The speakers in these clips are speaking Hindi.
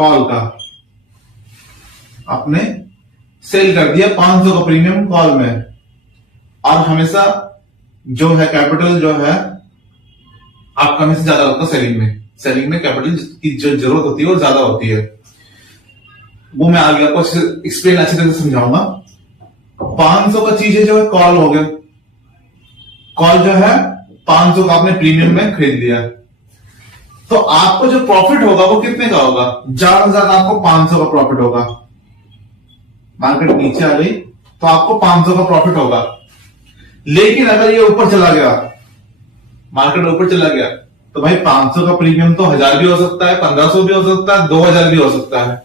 कॉल का आपने सेल कर दिया 500 का प्रीमियम कॉल में, और हमेशा जो है कैपिटल जो है आपका हमेशा ज्यादा होता है सेलिंग में कैपिटल की जो जरूरत होती है वो ज्यादा होती है। वो मैं आगे आपको एक्सप्लेन अच्छी तरह से समझाऊंगा। 500 का चीज है जो है कॉल हो गया, कॉल जो है 500 का आपने प्रीमियम में खरीद लिया, तो आपको जो प्रॉफिट होगा वो कितने का होगा? ज्यादा से ज्यादा आपको 500 का प्रॉफिट होगा। मार्केट नीचे आ गई तो आपको 500 का प्रॉफिट होगा। लेकिन अगर ये ऊपर चला गया, मार्केट ऊपर चला गया, तो भाई 500 का प्रीमियम तो 1000 भी हो सकता है, 1500 भी हो सकता है, 2000 भी हो सकता है।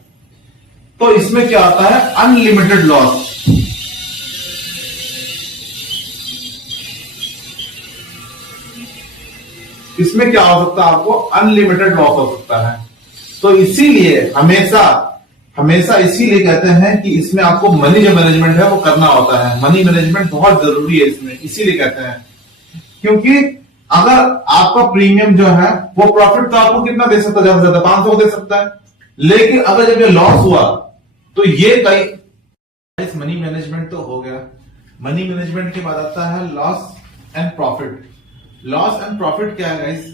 तो इसमें क्या आता है? Unlimited loss. इसमें क्या हो सकता है? आपको अनलिमिटेड लॉस हो सकता है। तो इसीलिए हमेशा इसीलिए कहते हैं कि इसमें आपको मनी जो मैनेजमेंट है वो करना होता है। मनी मैनेजमेंट बहुत जरूरी है इसमें, इसीलिए कहते हैं, क्योंकि अगर आपका प्रीमियम जो है वो प्रॉफिट तो आपको कितना दे सकता है? ज्यादा से ज्यादा 500 दे सकता है। लेकिन अगर जब ये लॉस हुआ तो ये कई मनी मैनेजमेंट तो हो गया। मनी मैनेजमेंट के बाद आता है loss and profit. Loss and profit क्या है गाइस?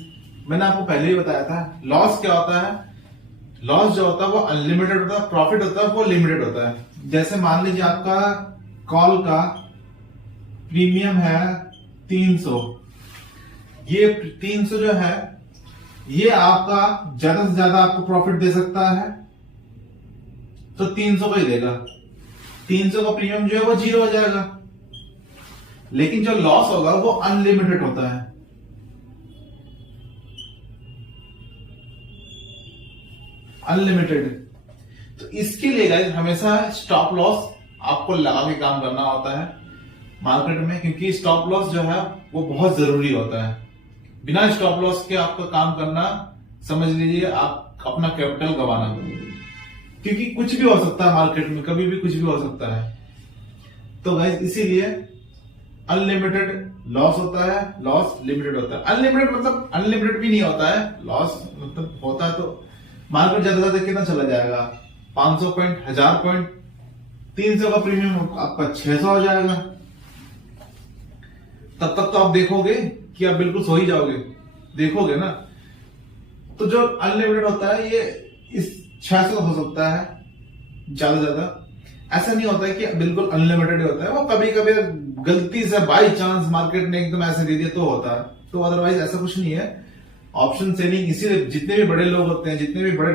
मैंने आपको पहले ही बताया था। लॉस क्या होता है? लॉस जो होता है वो अनलिमिटेड होता है, प्रॉफिट होता है वो लिमिटेड होता है। जैसे मान लीजिए आपका कॉल का प्रीमियम है 300, ये 300 जो है ये आपका ज्यादा से ज्यादा आपको प्रॉफिट दे सकता है, तो 300 का ही देगा। 300 का प्रीमियम जो है वो 0 हो जाएगा। लेकिन जो लॉस होगा वो अनलिमिटेड होता है। अनलिमिटेड। तो इसके लिए गाइस हमेशा स्टॉप लॉस आपको लगा के काम करना होता है मार्केट में, क्योंकि स्टॉप लॉस जो है वो बहुत जरूरी होता है। बिना स्टॉप लॉस के आपका काम करना समझ लीजिए आप अपना कैपिटल गंवाना, क्योंकि कुछ भी हो सकता है मार्केट में, कभी भी कुछ भी हो सकता है। तो गाइस इसीलिए अनलिमिटेड लॉस होता है, लॉस लिमिटेड होता है। अनलिमिटेड मतलब अनलिमिटेड भी नहीं होता है, लॉस मतलब होता है तो मार्केट ज्यादा ज्यादा कितना चला जाएगा? 500 पॉइंट, 1000 पॉइंट। 300 का प्रीमियम आपका 600 हो जाएगा। तब तक तो आप देखोगे कि आप बिल्कुल सो ही जाओगे, देखोगे ना। तो जो अनलिमिटेड होता है ये इस 600 हो सकता है ज्यादा ज्यादा। ऐसा नहीं होता है कि बिल्कुल अनलिमिटेड होता है, वो कभी कभी गलती से बाय चांस मार्केट ने एकदम ऐसे दे दिया तो होता है, तो अदरवाइज ऐसा कुछ नहीं है। ऑप्शन सेलिंग इसीलिए जितने भी बड़े लोग होते हैं, जितने भी बड़े